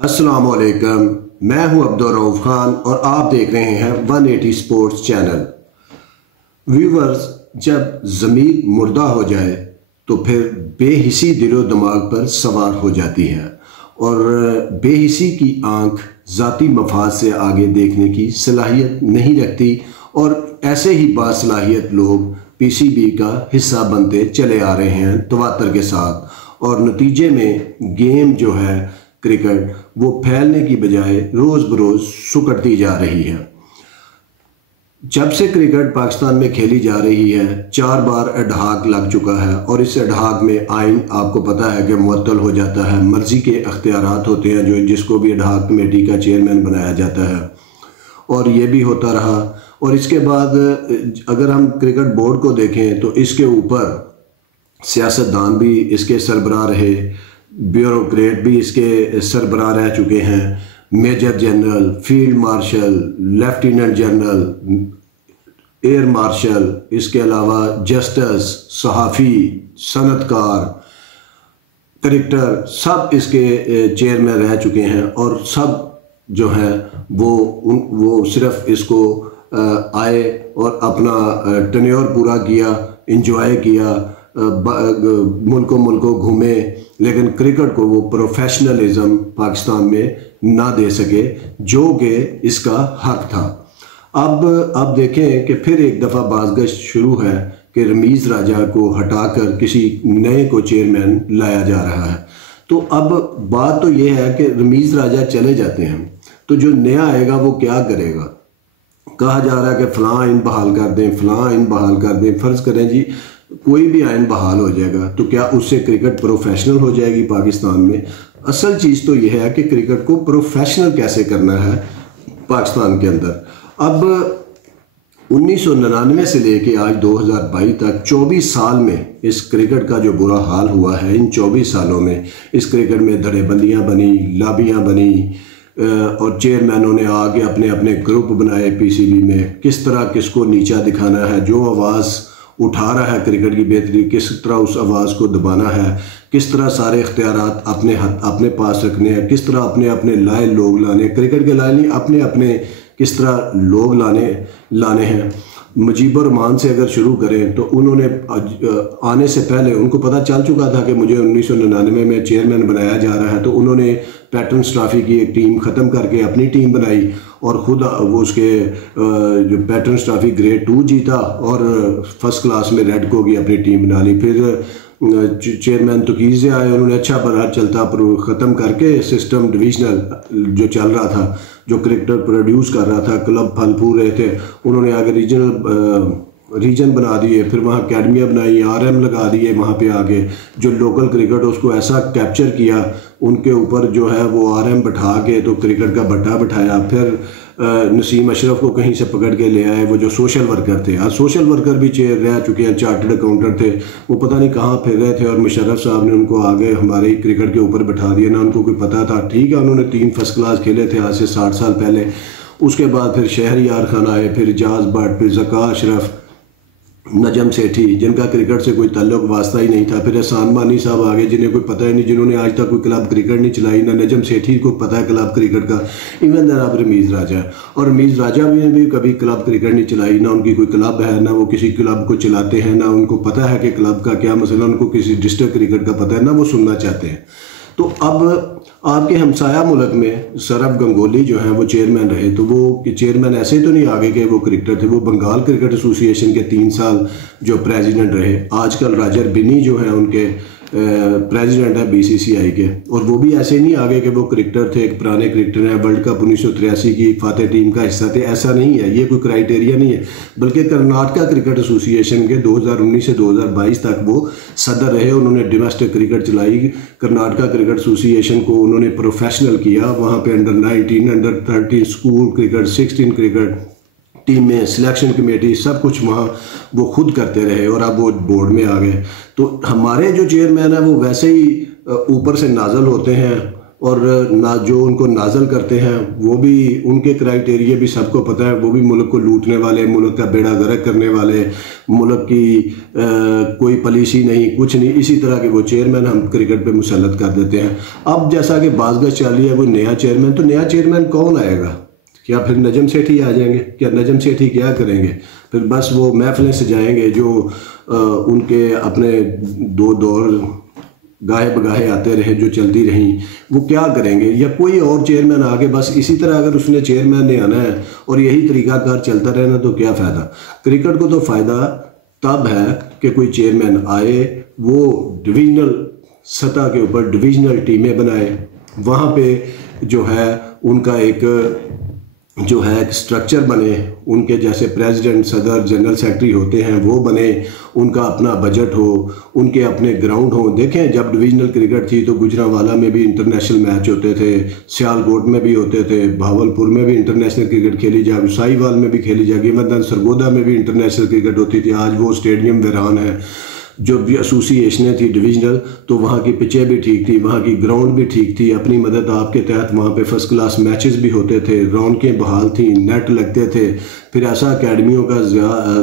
अस्सलाम वालेकुम। मैं हूं अब्दुल रऊफ खान और आप देख रहे हैं 180 स्पोर्ट्स चैनल। व्यूवर्स, जब ज़मीर मुर्दा हो जाए तो फिर बेहिसी दिलो दिमाग पर सवार हो जाती है और बेहिसी की आंख ज़ाती मफाद से आगे देखने की सलाहियत नहीं रखती और ऐसे ही बासलाहियत लोग पीसीबी का हिस्सा बनते चले आ रहे हैं तवातर के साथ, और नतीजे में गेम जो है क्रिकेट वो फैलने की बजाय रोज़ बरोज़ सुकड़ती जा रही है। जब से क्रिकेट पाकिस्तान में खेली जा रही है 4 बार एडहाक लग चुका है और इस एडहाक में आइन आपको पता है कि मुअत्तल हो जाता है। मर्जी के अख्तियारात होते हैं जो जिसको भी एडहाक कमेटी का चेयरमैन बनाया जाता है, और ये भी होता रहा। और इसके बाद अगर हम क्रिकेट बोर्ड को देखें तो इसके ऊपर सियासतदान भी इसके सरबराह रहे, ब्यूरोक्रेट भी इसके सरबराह रह चुके हैं, major general, field marshal, lieutenant general, air marshal, इसके अलावा जस्टिस, सहाफ़ी, सनतकार, क्रिकेटर, सब इसके चेयरमैन रह चुके हैं और सब जो है वो सिर्फ इसको आए और अपना टेन्योर पूरा किया, इंजॉय किया, मुल्कों घूमे, लेकिन क्रिकेट को वो प्रोफेशनलिज्म पाकिस्तान में ना दे सके जो कि इसका हक था। अब देखें कि फिर एक दफ़ा बाज़गश्त शुरू है कि रमीज़ राजा को हटाकर किसी नए को चेयरमैन लाया जा रहा है। तो अब बात तो ये है कि रमीज़ राजा चले जाते हैं तो जो नया आएगा वो क्या करेगा। कहा जा रहा है कि फ़लाँ आइन बहाल कर दें, फ़लाँ आइन बहाल कर दें। फ़र्ज़ करें जी कोई भी आइन बहाल हो जाएगा तो क्या उससे क्रिकेट प्रोफेशनल हो जाएगी पाकिस्तान में? असल चीज़ तो यह है कि क्रिकेट को प्रोफेशनल कैसे करना है पाकिस्तान के अंदर। अब 1999 से लेके आज 2022 तक 24 साल में इस क्रिकेट का जो बुरा हाल हुआ है, इन 24 सालों में इस क्रिकेट में धड़ेबंदियाँ बनी, लाबियाँ बनी और चेयरमैनों ने आगे अपने अपने ग्रुप बनाए पीसीबी में। किस तरह किसको नीचा दिखाना है, जो आवाज़ उठा रहा है क्रिकेट की बेहतरी, किस तरह उस आवाज़ को दबाना है, किस तरह सारे इख्तियारात अपने पास रखने हैं, किस तरह अपने अपने लाए लोग लाने, क्रिकेट के लाए नहीं, अपने अपने किस तरह लोग लाने हैं। मुजीबुर रहमान से अगर शुरू करें तो उन्होंने आने से पहले उनको पता चल चुका था कि मुझे 1999 में चेयरमैन बनाया जा रहा है, तो उन्होंने पैटर्न्स ट्रॉफी की एक टीम ख़त्म करके अपनी टीम बनाई और ख़ुद वो उसके जो पैटर्न्स ट्रॉफी ग्रेड 2 जीता और फर्स्ट क्लास में रेड को की अपनी टीम बना ली। फिर चेयरमैन तुकीज़ से आए, उन्होंने अच्छा बड़ा चलता ख़त्म करके सिस्टम डिविजनल जो चल रहा था, जो क्रिकेटर प्रोड्यूस कर रहा था, क्लब फल फूल रहे थे, उन्होंने आगे रीजन बना दिए, फिर वहाँ अकेडमियाँ बनाई, आरएम लगा दिए वहाँ पे आगे। जो लोकल क्रिकेट उसको ऐसा कैप्चर किया, उनके ऊपर जो है वो आरएम बैठा के तो क्रिकेट का भट्टा बिठाया। फिर नसीम अशरफ को कहीं से पकड़ के ले आए, वो जो सोशल वर्कर थे। आज सोशल वर्कर भी चेयर रह चुके हैं, चार्टर्ड अकाउंटेंट थे, वो पता नहीं कहाँ फिर रहे थे और मुशर्रफ साहब ने उनको आगे हमारे क्रिकेट के ऊपर बैठा दिया। ना उनको कोई पता था। ठीक है, उन्होंने 3 फर्स्ट क्लास खेले थे आज से 60 साल पहले। उसके बाद फिर शहरयार खान आए, फिर जाज भट्ट, फिर ज़का अशरफ, नजम सेठी, जिनका क्रिकेट से कोई ताल्लुक वास्ता ही नहीं था। फिर एहसान मानी साहब आगे, जिन्हें कोई पता ही नहीं, जिन्होंने आज तक कोई क्लब क्रिकेट नहीं चलाई, ना नजम सेठी को पता है क्लब क्रिकेट का। इवन जनाब रमीज़ राजा, और रमीज़ राजा भी कभी क्लब क्रिकेट नहीं चलाई, ना उनकी कोई क्लब है, ना वो किसी क्लब को चलाते हैं, ना उनको पता है कि क्लब का क्या मसला, उनको किसी डिस्ट्रिक्ट क्रिकेट का पता है, ना वो सुनना चाहते हैं। तो अब आपके हमसाया मुल्क में सौरभ गंगोली जो है वो चेयरमैन रहे, तो वो चेयरमैन ऐसे तो नहीं आगे के वो क्रिकेटर थे, वो बंगाल क्रिकेट एसोसिएशन के 3 साल जो प्रेसिडेंट रहे। आजकल राजर बिनी जो है उनके प्रेसिडेंट है बीसीसीआई के, और वो भी ऐसे नहीं आगे कि वो क्रिकेटर थे, एक पुराने क्रिकेटर हैं, वर्ल्ड कप 1983 की फातेह टीम का हिस्सा थे। ऐसा नहीं है, ये कोई क्राइटेरिया नहीं है। बल्कि कर्नाटका क्रिकेट एसोसिएशन के 2019 से 2022 तक वो सदर रहे। उन्होंने डोमेस्टिक क्रिकेट चलाई, कर्नाटका क्रिकेट एसोसिएशन को उन्होंने प्रोफेशनल किया। वहाँ पे under 19, under 13 school cricket, 16 cricket टीमें, सिलेक्शन कमेटी, सब कुछ वहाँ वो खुद करते रहे और अब वो बोर्ड में आ गए। तो हमारे जो चेयरमैन है वो वैसे ही ऊपर से नाजल होते हैं और ना जो उनको नाजल करते हैं वो भी उनके क्राइटेरिया भी सबको पता है, वो भी मुल्क को लूटने वाले, मुल्क का बेड़ा गर्क करने वाले, मुल्क की कोई पॉलिसी नहीं, कुछ नहीं, इसी तरह के वो चेयरमैन हम क्रिकेट पे मुसल्लत कर देते हैं। अब जैसा कि बाज़गश चल रही है कोई नया चेयरमैन, तो नया चेयरमैन कौन आएगा? क्या फिर नजम सेठी आ जाएंगे? क्या नजम सेठी क्या करेंगे? फिर बस वो महफिलें सजाएंगे जो उनके अपने दो दौर गाहे बगाहे आते रहे, जो चलती रहीं, वो क्या करेंगे? या कोई और चेयरमैन आके बस इसी तरह अगर उसने चेयरमैन ने आना है और यही तरीकाकार चलता रहना तो क्या फ़ायदा? क्रिकेट को तो फ़ायदा तब है कि कोई चेयरमैन आए, वो डिविजनल सतह के ऊपर डिविजनल टीमें बनाए, वहाँ पे जो है उनका एक स्ट्रक्चर बने, उनके जैसे प्रेसिडेंट, सदर, जनरल सेक्रेटरी होते हैं वो बने, उनका अपना बजट हो, उनके अपने ग्राउंड हो। देखें जब डिविजनल क्रिकेट थी तो गुजरांवाला में भी इंटरनेशनल मैच होते थे, सियालकोट में भी होते थे, भावलपुर में भी इंटरनेशनल क्रिकेट खेली जाए, साहिवाल में भी खेली जाएगी, मतलब सरगोदा में भी इंटरनेशनल क्रिकेट होती थी। आज वो स्टेडियम वीरान है। जो भी एसोसिएशनें थी डिविजनल, तो वहाँ की पिचें भी ठीक थी, वहाँ की ग्राउंड भी ठीक थी, अपनी मदद आपके तहत वहाँ पे फर्स्ट क्लास मैचेस भी होते थे, रौनकें बहाल थी, नेट लगते थे। फिर ऐसा अकेडमियों का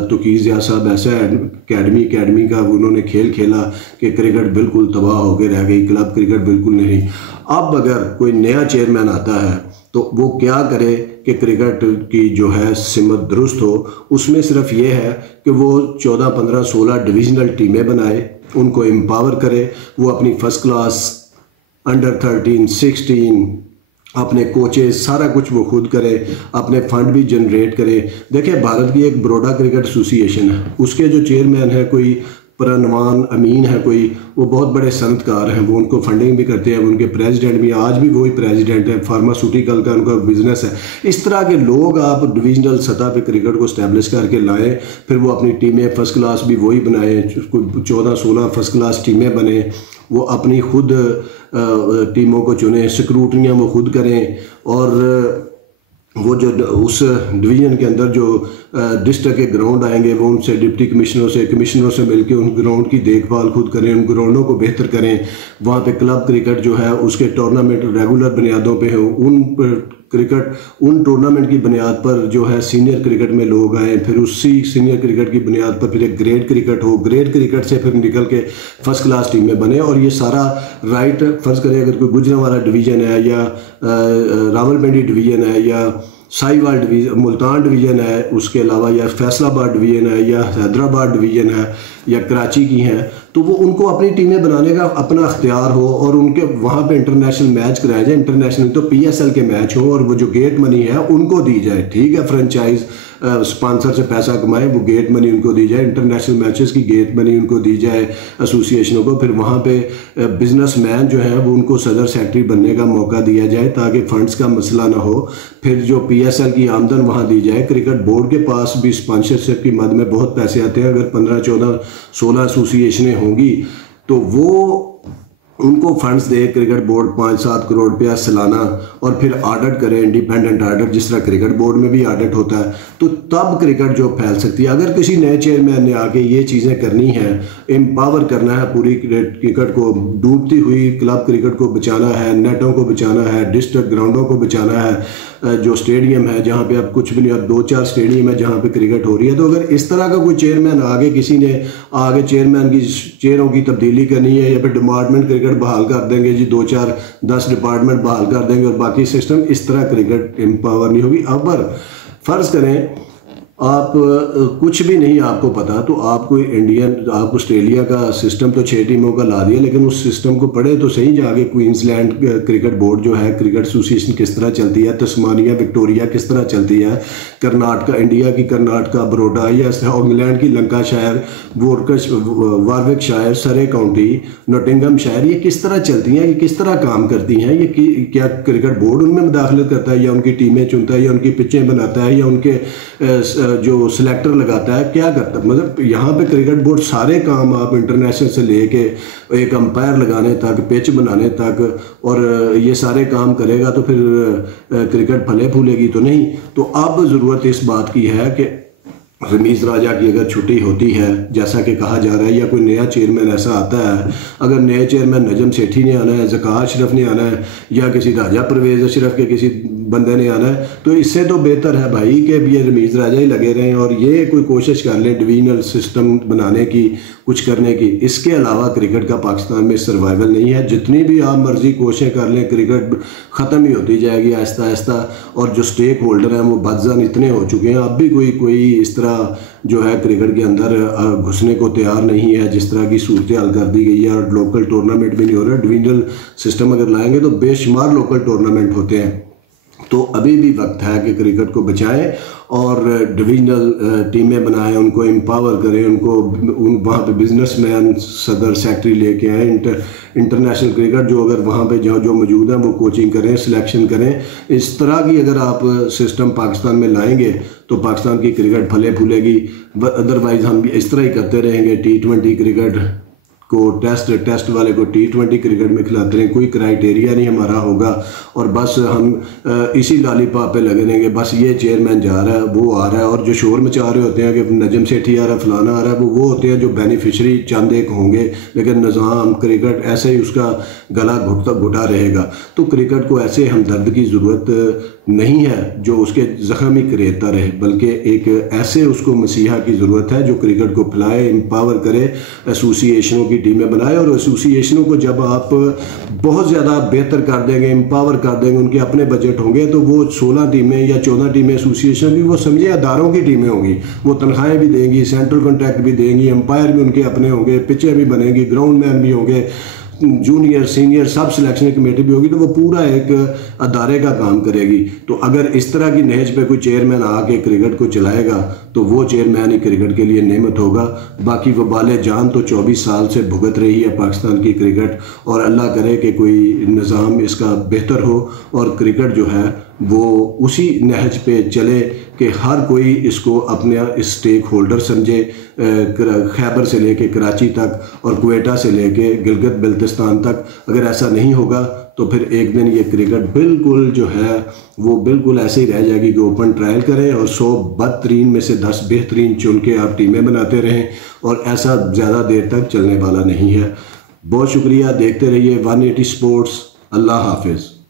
तोकीर ज़िया साहब ऐसा अकेडमी का उन्होंने खेल खेला कि क्रिकेट बिल्कुल तबाह होकर रह गई, क्लब क्रिकेट बिल्कुल नहीं। अब अगर कोई नया चेयरमैन आता है तो वो क्या करे कि क्रिकेट की जो है सिमत दुरुस्त हो? उसमें सिर्फ ये है कि वो 14, 15, 16 डिविजनल टीमें बनाए, उनको एम्पावर करे, वो अपनी फर्स्ट क्लास अंडर 13, 16 अपने कोचेस सारा कुछ वो खुद करे, अपने फंड भी जनरेट करे। देखिए भारत की एक बड़ौदा क्रिकेट एसोसिएशन है, उसके जो चेयरमैन है कोई परनवान अमीन है कोई, वो बहुत बड़े सनतकार हैं, वो उनको फंडिंग भी करते हैं, उनके प्रेसिडेंट भी आज भी वही प्रेसिडेंट है, फार्मास्यूटिकल का उनका बिजनेस है। इस तरह के लोग आप डिविजनल सतह पे क्रिकेट को स्टैब्लिश करके लाएं, फिर वो अपनी टीमें फर्स्ट क्लास भी वही बनाए, 14-16 फर्स्ट क्लास टीमें बने, वो अपनी खुद टीमों को चुने, स्क्रूटनियाँ वो खुद करें, और वो जो उस डिवीज़न के अंदर जो डिस्ट्रिक्ट के ग्राउंड आएंगे वो उनसे डिप्टी कमिश्नरों से मिलकर उन ग्राउंड की देखभाल खुद करें, उन ग्राउंडों को बेहतर करें। वहाँ पे क्लब क्रिकेट जो है उसके टूर्नामेंट रेगुलर बुनियादों पे हो, उन टूर्नामेंट की बुनियाद पर जो है सीनियर क्रिकेट में लोग आएँ, फिर उसी सीनियर क्रिकेट की बुनियाद पर फिर एक ग्रेड क्रिकेट हो, ग्रेड क्रिकेट से फिर निकल के फर्स्ट क्लास टीमें बने। और ये सारा राइट फ़र्ज़ करें अगर कोई गुजरांवाला डिवीज़न है या रावलपिंडी डिवीज़न है या साहिवाल डिवीज़न, मुल्तान डिवीज़न है, उसके अलावा या फैसलाबाद डिवीज़न है या हैदराबाद डिवीज़न है या कराची की हैं, तो वो उनको अपनी टीमें बनाने का अपना अख्तियार हो और उनके वहाँ पे इंटरनेशनल मैच कराए जाए। इंटरनेशनल तो PSL के मैच हो और वो जो गेट मनी है उनको दी जाए। ठीक है, फ्रेंचाइज स्पॉन्सर से पैसा कमाए, वो गेट मनी उनको दी जाए, इंटरनेशनल मैचेस की गेट मनी उनको दी जाए एसोसिएशनों को। फिर वहाँ पे बिजनेसमैन जो है वो उनको सदर सेक्रेटरी बनने का मौका दिया जाए ताकि फंड्स का मसला ना हो। फिर जो PSL की आमदन वहाँ दी जाए। क्रिकेट बोर्ड के पास भी स्पॉन्सरशिप की मद में बहुत पैसे आते हैं। अगर 15, 14, 16 एसोसिएशनें होंगी तो वो उनको फंड्स दे क्रिकेट बोर्ड 5-7 करोड़ रुपया सालाना, और फिर ऑडिट करें, इंडिपेंडेंट ऑडिट, जिस तरह क्रिकेट बोर्ड में भी ऑडिट होता है, तो तब क्रिकेट जो फैल सकती है। अगर किसी नए चेयरमैन ने आके ये चीज़ें करनी हैं, एम्पावर करना है पूरी क्रिकेट को, डूबती हुई क्लब क्रिकेट को बचाना है, नेटों को बचाना है, डिस्ट्रिक्ट ग्राउंडों को बचाना है, जो स्टेडियम है जहाँ पे अब कुछ भी नहीं, और 2-4 स्टेडियम है जहाँ पे क्रिकेट हो रही है। तो अगर इस तरह का कोई चेयरमैन आगे, किसी ने आगे चेयरमैन की चेयरों की तब्दीली करनी है या फिर डिपार्टमेंट क्रिकेट बहाल कर देंगे जी, 2-4-10 डिपार्टमेंट बहाल कर देंगे और बाकी सिस्टम, इस तरह क्रिकेट एम्पावर नहीं होगी। अगर फ़र्ज़ करें आप कुछ भी नहीं आपको पता, तो आपको आप ऑस्ट्रेलिया का सिस्टम तो 6 टीमों का ला दिया, लेकिन उस सिस्टम को पढ़े तो सही जाके। क्वींसलैंड क्रिकेट बोर्ड जो है, क्रिकेट एसोसिएशन किस तरह चलती है, तस्मानिया विक्टोरिया किस तरह चलती है, कर्नाटका, इंडिया की कर्नाटका, बड़ौदा, या इंग्लैंड की लंकाशायर, वारविकशायर, सरे काउंटी, नॉटिंघमशायर, ये किस तरह चलती हैं, ये किस तरह काम करती हैं, ये क्या क्रिकेट बोर्ड उनमें मुदाखलत करता है या उनकी टीमें चुनता है या उनकी पिचें बनाता है या उनके जो सिलेक्टर लगाता है, क्या करता है? मतलब यहाँ पे क्रिकेट बोर्ड सारे काम आप इंटरनेशनल से लेके एक अंपायर लगाने तक, पिच बनाने तक, और ये सारे काम करेगा तो फिर क्रिकेट फले फूलेगी तो नहीं। तो अब ज़रूरत इस बात की है कि रमीज़ राजा की अगर छुट्टी होती है जैसा कि कहा जा रहा है, या कोई नया चेयरमैन ऐसा आता है, अगर नए चेयरमैन नजम सेठी ने आना है, ज़का अशरफ ने आना है, या किसी राजा परवेज़ अशरफ के किसी बंदे ने आना है, तो इससे तो बेहतर है भाई कि ये रमीज़ राजा ही लगे रहें और ये कोई कोशिश कर लें डिवीजनल सिस्टम बनाने की, कुछ करने की। इसके अलावा क्रिकेट का पाकिस्तान में सर्वाइवल नहीं है। जितनी भी आप मर्जी कोशिशें कर लें, क्रिकेट ख़त्म ही होती जाएगी आहिस्ता आहिस्ता। और जो स्टेक होल्डर हैं वो बदजन इतने हो चुके हैं, अब भी कोई इस तरह जो है क्रिकेट के अंदर घुसने को तैयार नहीं है। जिस तरह की सूरत हाल कर दी गई है और लोकल टूर्नामेंट भी नहीं हो रहा। डिवीजनल सिस्टम अगर लाएंगे तो बेशुमार लोकल टूर्नामेंट होते हैं। तो अभी भी वक्त है कि क्रिकेट को बचाएं और डिवीजनल टीमें बनाएं, उनको एम्पावर करें, उनको वहाँ पे बिजनेसमैन सदर सेक्रेटरी लेके आएँ। इंटरनेशनल क्रिकेट जो अगर वहाँ पे जो मौजूद हैं वो कोचिंग करें, सिलेक्शन करें। इस तरह की अगर आप सिस्टम पाकिस्तान में लाएंगे तो पाकिस्तान की क्रिकेट फले फूलेगी। अदरवाइज़ हम इस तरह ही करते रहेंगे, T20 क्रिकेट को टेस्ट वाले को T20 क्रिकेट में खिलाते रहें, कोई क्राइटेरिया नहीं हमारा होगा और बस हम इसी लॉलीपॉप पे लगे रहेंगे। बस ये चेयरमैन जा रहा है, वो आ रहा है, और जो शोर मचा रहे होते हैं कि नजम सेठी आ रहा है, फलाना आ रहा है, वो होते हैं जो बेनिफिशरी चंद एक होंगे, लेकिन निज़ाम क्रिकेट ऐसे ही उसका गला घुटा रहेगा। तो क्रिकेट को ऐसे हमदर्द की ज़रूरत नहीं है जो उसके ज़ख्म ही करेता रहे, बल्कि एक ऐसे उसको मसीहा की ज़रूरत है जो क्रिकेट को फैलाए, एम्पावर करे, एसोसिएशनों की टीमें बनाए। और एसोसिएशनों को जब आप बहुत ज़्यादा बेहतर कर देंगे, एम्पावर कर देंगे, उनके अपने बजट होंगे, तो वो 16 टीमें या 14 टीमें एसोसिएशन की, वो समझे अदारों की टीमें होंगी। वो तनख्वाहें भी देंगी, सेंट्रल कॉन्ट्रैक्ट भी देंगी, एम्पायर भी उनके अपने होंगे, पिचें भी बनेंगी, ग्राउंड मैन भी होंगे, जूनियर सीनियर सब सिलेक्शन कमेटी भी होगी। तो वो पूरा एक अदारे का काम करेगी। तो अगर इस तरह की नहज पे कोई चेयरमैन आके क्रिकेट को चलाएगा तो वो चेयरमैन ही क्रिकेट के लिए नेमत होगा। बाकी वबाले जान तो 24 साल से भुगत रही है पाकिस्तान की क्रिकेट, और अल्लाह करे कि कोई निज़ाम इसका बेहतर हो और क्रिकेट जो है वो उसी नहज पे चले कि हर कोई इसको अपने स्टेक होल्डर समझे। खैबर से लेके कराची तक और क्वेटा से लेके गिलगित बल्तिस्तान तक। अगर ऐसा नहीं होगा तो फिर एक दिन ये क्रिकेट बिल्कुल जो है वो बिल्कुल ऐसे ही रह जाएगी कि ओपन ट्रायल करें और 100 बदतरीन में से 10 बेहतरीन चुन के आप टीमें बनाते रहें, और ऐसा ज़्यादा देर तक चलने वाला नहीं है। बहुत शुक्रिया, देखते रहिए 180 स्पोर्ट्स। अल्लाह हाफिज़।